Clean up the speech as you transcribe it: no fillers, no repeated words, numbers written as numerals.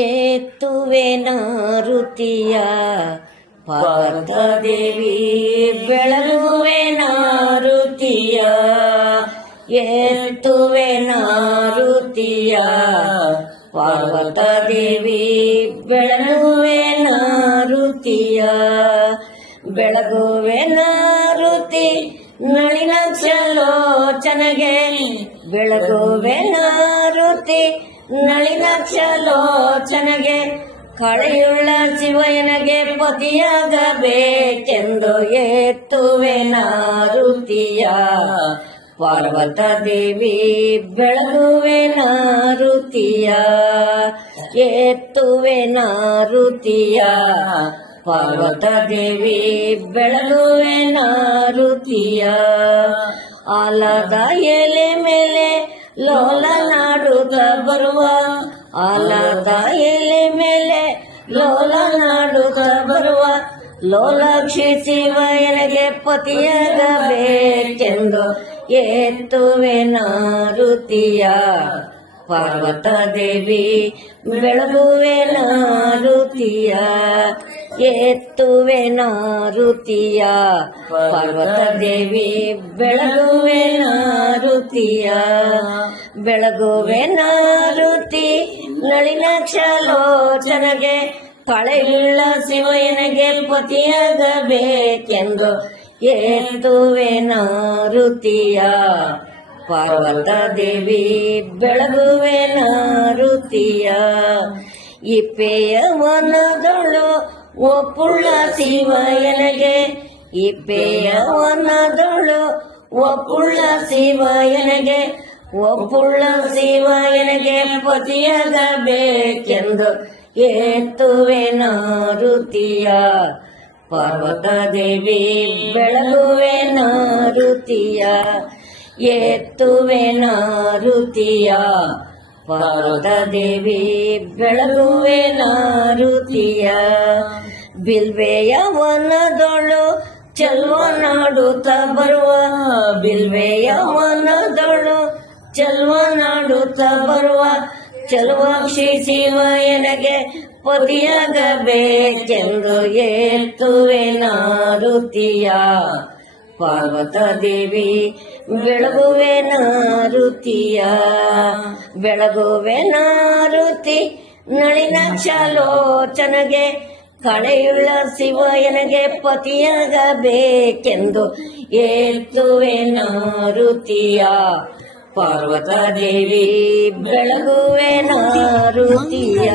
ಏತ್ತುವೆ ನಾರುತಿಯ ಪಾರ್ವತದೇವಿ ಬೆಳಗುವೆ ನಾರುತಿಯ ಏತ್ತುವೆ ನಾರುತಿಯ ಪಾರ್ವತದೇವಿ ಬೆಳಗುವೆ ನಾರುತಿಯ ಬೆಳಗುವೆ ನಾರುತಿ ನಳಿನಾಕ್ಷಲೋಚನೆಗೆ ಬೆಳಗುವೆ ನಾರುತಿ ನಳಿನಾಕ್ಷಲೋಚನೆಗೆ ಕಳೆಯುಳ್ಳ ಶಿವಯನಗೆ ಪತಿಯಾಗಬೇಕೆಂದು ಏತ್ತುವೆ ನಾರುತಿಯ ಪಾರ್ವತದೇವಿ ಬೆಳಗುವೆ ನಾರುತಿಯ ಏತ್ತುವೆ ನಾರುತಿಯ ಪಾರ್ವತದೇವಿ ಬೆಳಗುವೆ ನಾರುತಿಯ ಆಲದ ಎಲೆ ಮೇಲೆ ಲೋಲನಾಡುತ್ತ ಬರುವ ಆಲದ ಎಲೆ ಮೇಲೆ ಲೋಲನಾಡುತ್ತ ಬರುವ ಲೋಲಾಕ್ಷಿ ಶಿವಯನಿಗೆ ಪತಿಯಾಗಬೇಕೆಂದು ಏತ್ತುವೆ ನಾರುತಿಯ ಪಾರ್ವತದೇವಿ ಬೆಳಗುವೆ ನಾರುತಿಯ ಏತ್ತುವೆ ನಾರುತಿಯ ಪಾರ್ವತದೇವಿ ಬೆಳಗುವೆ ನಾರುತಿಯ ಬೆಳಗುವೆ ನಾರುತಿ ನಳಿನಾಕ್ಷಲೋಚನೆಗೆ ಕಳೆಯುಳ್ಳ ಶಿವಯನಿಗೆ ಪತಿಯಾಗಬೇಕೆಂದು ಏತ್ತುವೆ ನಾರುತಿಯ ಪಾರ್ವತದೇವಿ ಬೆಳಗುವೆ ನಾರುತಿಯ ಇಪ್ಪೆಯ ವನದೊಳು ಒಪ್ಪುಳ್ಳ ಶಿವಯನಿಗೆ ಇಪ್ಪೆಯ ವನದೊಳು ಒಪ್ಪುಳ್ಳ ಶಿವಯನಿಗೆ ಒಪ್ಪುಳ್ಳ ಶಿವಯನಿಗೆ ಪತಿಯಾಗಬೇಕೆಂದು ಏತ್ತುವೆ ನಾರುತಿಯ ಪಾರ್ವತದೇವಿ ಬೆಳಗುವೆ ನಾರುತಿಯ ಏತ್ತುವೆ ನಾರುತಿಯ ಪಾರ್ವತದೇವಿ ಬೆಳಗುವೆ ನಾರುತಿಯ ಬಿಲ್ವೆಯ ವನದೊಳು ಚೆಲ್ವ ನಾಡುತ್ತ ಬರುವ ಬಿಲ್ವೆಯ ವನದೊಳು ಚೆಲ್ವ ನಾಡುತ್ತ ಬರುವ ಚಲುವಾಕ್ಷಿ ಶಿವಯನಿಗೆ ಪತಿಯಾಗಬೇಕೆಂದು ಏತ್ತುವೆ ನಾರುತಿಯ ಪಾರ್ವತದೇವಿ ಬೆಳಗುವೆ ನಾರುತಿಯ ಬೆಳಗುವೆ ನಾರುತಿ ನಳಿನಾಕ್ಷಲೋಚನೆಗೆ ಕಳೆಯುಳ್ಳ ಶಿವಯನಿಗೆ ಪತಿಯಾಗಬೇಕೆಂದು ಏತ್ತುವೆ ನಾರುತಿಯ ಪಾರ್ವತದೇವಿ ಬೆಳಗುವೆ ನಾರುತಿಯ